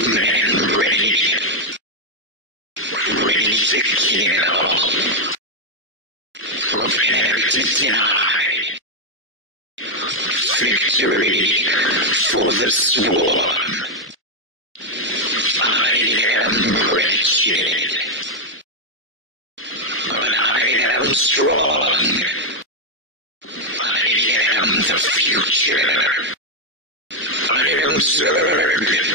men ready to kill, prepare to die. Victory for the sworn. I am wretched, but I am strong. I am the future. I am Zerg.